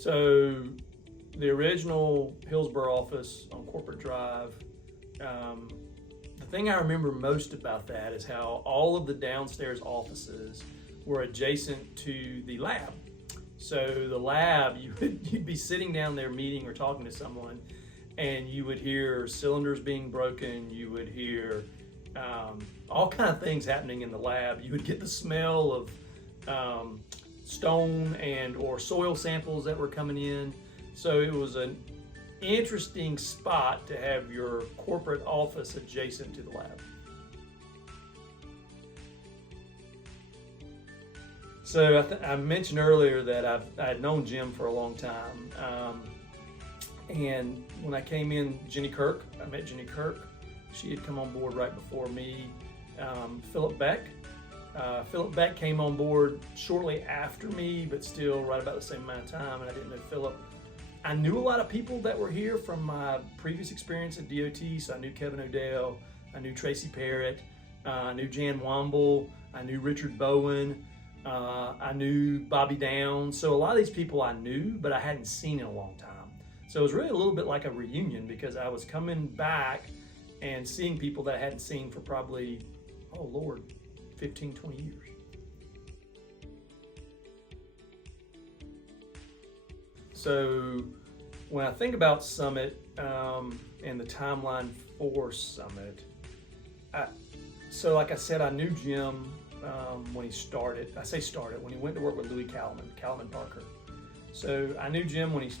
So the original Hillsborough office on Corporate Drive, the thing I remember most about that is how all of the downstairs offices were adjacent to the lab. So the lab, you'd be sitting down there meeting or talking to someone, and you would hear cylinders being broken, you would hear all kind of things happening in the lab. You would get the smell of stone and or soil samples that were coming in. So it was an interesting spot to have your corporate office adjacent to the lab. So I mentioned earlier that I had known Jim for a long time. And when I came in, I met Jenny Kirk. She had come on board right before me. Philip Beck came on board shortly after me, but still right about the same amount of time, and I didn't know Philip. I knew a lot of people that were here from my previous experience at DOT, so I knew Kevin O'Dell, I knew Tracy Parrott, I knew Jan Womble, I knew Richard Bowen, I knew Bobby Downs. So a lot of these people I knew, but I hadn't seen in a long time. So it was really a little bit like a reunion, because I was coming back and seeing people that I hadn't seen for probably, 15, 20 years. So when I think about Summit and the timeline for Summit, so like I said, I knew Jim when he started. I say started, when he went to work with Louis Calman Parker. So I knew Jim when he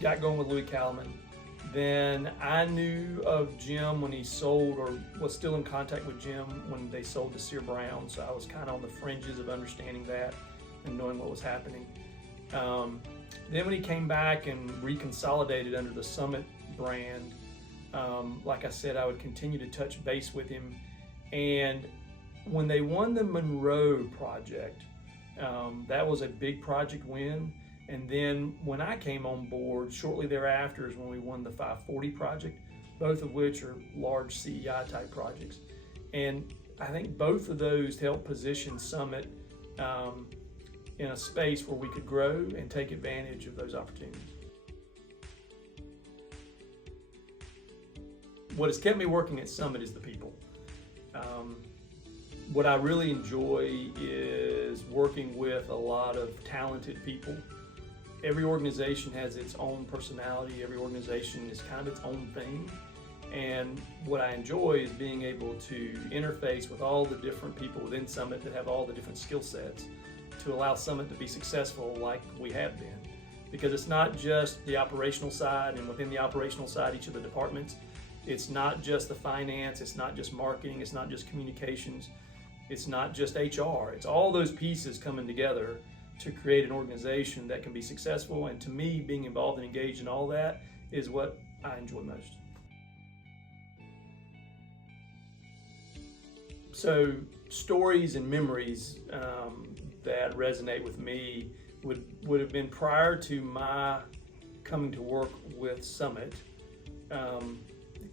got going with Louis Calman. Then I knew of Jim when he sold, or was still in contact with Jim when they sold to Sear Brown. So I was kind of on the fringes of understanding that and knowing what was happening. Then when he came back and reconsolidated under the Summit brand, like I said, I would continue to touch base with him. And when they won the Monroe project, that was a big project win. And then when I came on board, shortly thereafter is when we won the 540 project, both of which are large CEI type projects. And I think both of those helped position Summit in a space where we could grow and take advantage of those opportunities. What has kept me working at Summit is the people. What I really enjoy is working with a lot of talented people. Every organization has its own personality. Every organization is kind of its own thing. And what I enjoy is being able to interface with all the different people within Summit that have all the different skill sets to allow Summit to be successful like we have been. Because it's not just the operational side, and within the operational side, each of the departments. It's not just the finance, it's not just marketing, it's not just communications, it's not just HR. It's all those pieces coming together to create an organization that can be successful. And to me, being involved and engaged in all that is what I enjoy most. So stories and memories that resonate with me would have been prior to my coming to work with Summit. Kind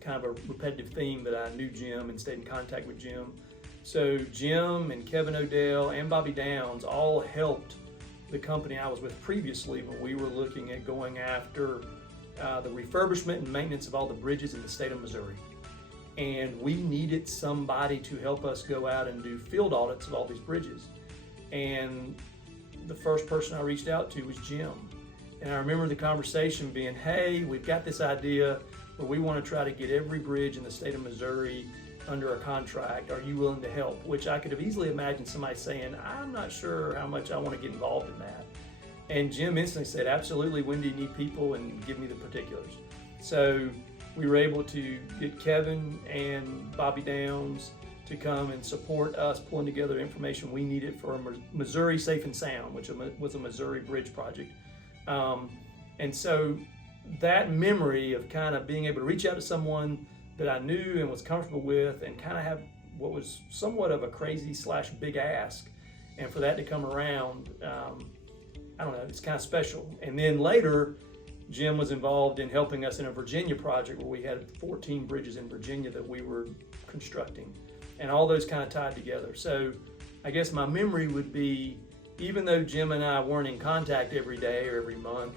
of a repetitive theme that I knew Jim and stayed in contact with Jim. So Jim and Kevin O'Dell and Bobby Downs all helped the company I was with previously when we were looking at going after the refurbishment and maintenance of all the bridges in the state of Missouri. And we needed somebody to help us go out and do field audits of all these bridges. And the first person I reached out to was Jim. And I remember the conversation being, hey, we've got this idea where we want to try to get every bridge in the state of Missouri under a contract. Are you willing to help? Which I could have easily imagined somebody saying, I'm not sure how much I want to get involved in that. And Jim instantly said, absolutely, when do you need people, and give me the particulars. So we were able to get Kevin and Bobby Downs to come and support us pulling together information we needed for a Missouri Safe and Sound, which was a Missouri bridge project. And so that memory of kind of being able to reach out to someone that I knew and was comfortable with, and kind of have what was somewhat of a crazy / big ask, and for that to come around, I don't know, it's kind of special. And then later, Jim was involved in helping us in a Virginia project where we had 14 bridges in Virginia that we were constructing, and all those kind of tied together. So I guess my memory would be, even though Jim and I weren't in contact every day or every month,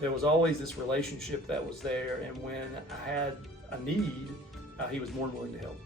there was always this relationship that was there, and when I had a need, he was more than willing to help.